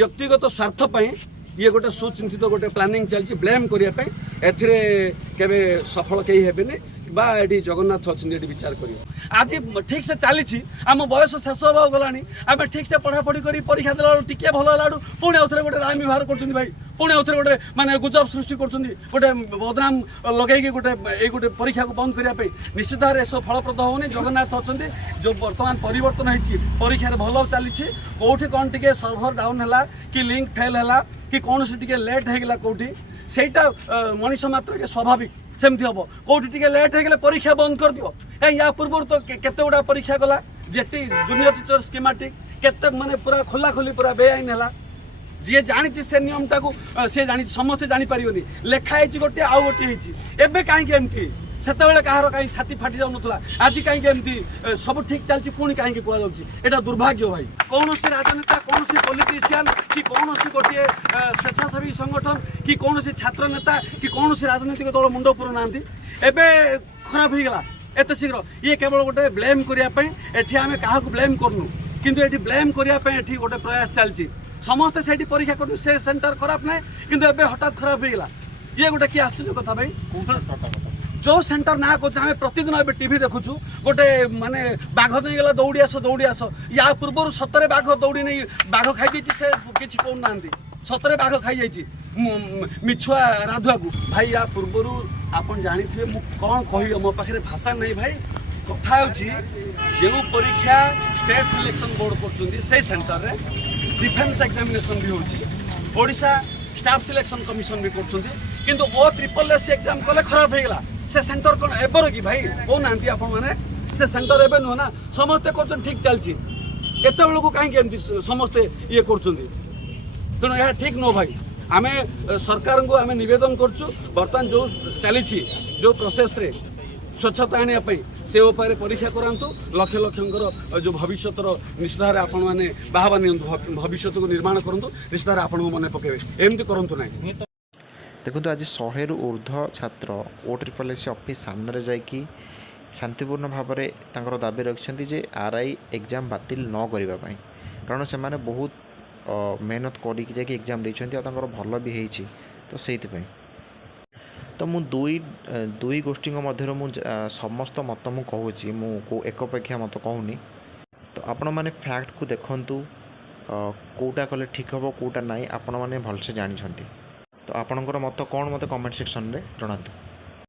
व्यक्तिगत स्वार्थ ये गोटे सुचिंतित गोटे प्लानिंग चलती ब्लेम करने केवे सफल कहीं हेबेनि बा ये जगन्नाथ अच्छे विचार कर आज ठीक से चली आम बयस शेष होगा गलानी आम ठीक से पढ़ापढ़ी कर परीक्षा देला टिके भल है पुणी आउे गोटे राय व्यवहार कर भाई पुणी आउे गोटे माने गुजब सृष्टि कर गोटे बदनाम लगे गोटे परीक्षा को बंद करने निश्चित भाव में सब फलप्रद होनी जगन्नाथ अच्छा जो बर्तमान परिवर्तन होती परीक्षा भल चली कौटी कौन टे सर्भर डाउन है कि लिंक फेल है कि कौन टे लेट होगा कौटी सेटा मनीष मात्र के स्वाभाविक सेमती हम कौटी टे लेट होगा परीक्षा बंद कर दियो या पूर्व तो केते गुड़ा परीक्षा गला जेटी जूनियर टीचर स्कीमेटिक केते माने पूरा खोला खोली पूरा बेआईन है जी जानी से नियम टाक सी जानी समस्ते जानीपारे लेखाई गोटे आउ गोटे एवं कहीं एमती से कहार कहीं छाती फाटी जाऊन आज कहीं एमती सब ठीक चलती पुणी कहीं कहना दुर्भाग्य भाई कौन सी राजनेता कौन सी पॉलिटिशियन कि कौन सी गोटे स्वेच्छासेवी संगठन कि कौन सी छात्र नेता कि कौन सी राजनीतिक दल मुंड पुर ना एवं खराब हो गला एत शीघ्र ये केवल गोटे ब्लेम करने एटी आम क्या ब्लेम करनु किंतु एटी ब्लेम करने गोटे प्रयास चलती समस्ते से परीक्षा कर से सेंटर खराब ना कि हठात खराब हो गला ये गोटे किए आश्चर्य कथा भाई जो सेंटर ना कहे आम प्रतिदिन ए टीवी देखुचु गोटे माने बाघ नहीं गला दौड़ी आस या पूर्व सतरे बाघ दौड़ी नहीं बाघ खाई से किसी कहना सतरे बाघ खाई मिछुआ राधुआ को भाई या पूर्वर आप जानी थे कौन कह मो पाखे भाषा नहीं भाई कथा जो परीक्षा स्टेट सिलेक्शन बोर्ड कर सेंटर रे डिफेन्स एग्जामिनेशन भी होशा स्टाफ सिलेक्शन कमिशन भी कर OSSS एग्जाम कले खराब हो गला से सेंटर कौन एबर कि भाई कहना आप से सेंटर एवं नुह ना समस्ते कर ठीक चलती एत बेलू कहीं समस्ते ये कर तेणु यह ठीक नुह भाई आम सरकार को आम नवेदन करुँ बर्तमान जो चली जो प्रोसेस रे स्वच्छता आने से उपाय परीक्षा करातु लक्ष लक्षर जो भविष्य निश्चित भाव आपण मैंने बाहवा नि भविष्य को निर्माण करूँ निश्चित भाव आपको मन पकेबे एमती करूँ ना देखो आज 100 रु ऊर्ध्व छात्र OSSS ऑफिस सामने जाकि शांतिपूर्ण भाव में दाबी रखिंट जे RI एग्जाम बातिल न करने कारण से माने बहुत मेहनत करके एग्जाम देते भल भी होती तो से तो मु दुई गोष्ठी मध्य समस्त मत मु कहूँ मु एकपेक्षा मत कहूनी तो आपण मैंने फैक्ट को देखु कौटा कले ठीक हम कौटा ना आपण मैंने भलसे जानी तो आपणकर मत कौन मत कमेंट सेक्शन में जनातु।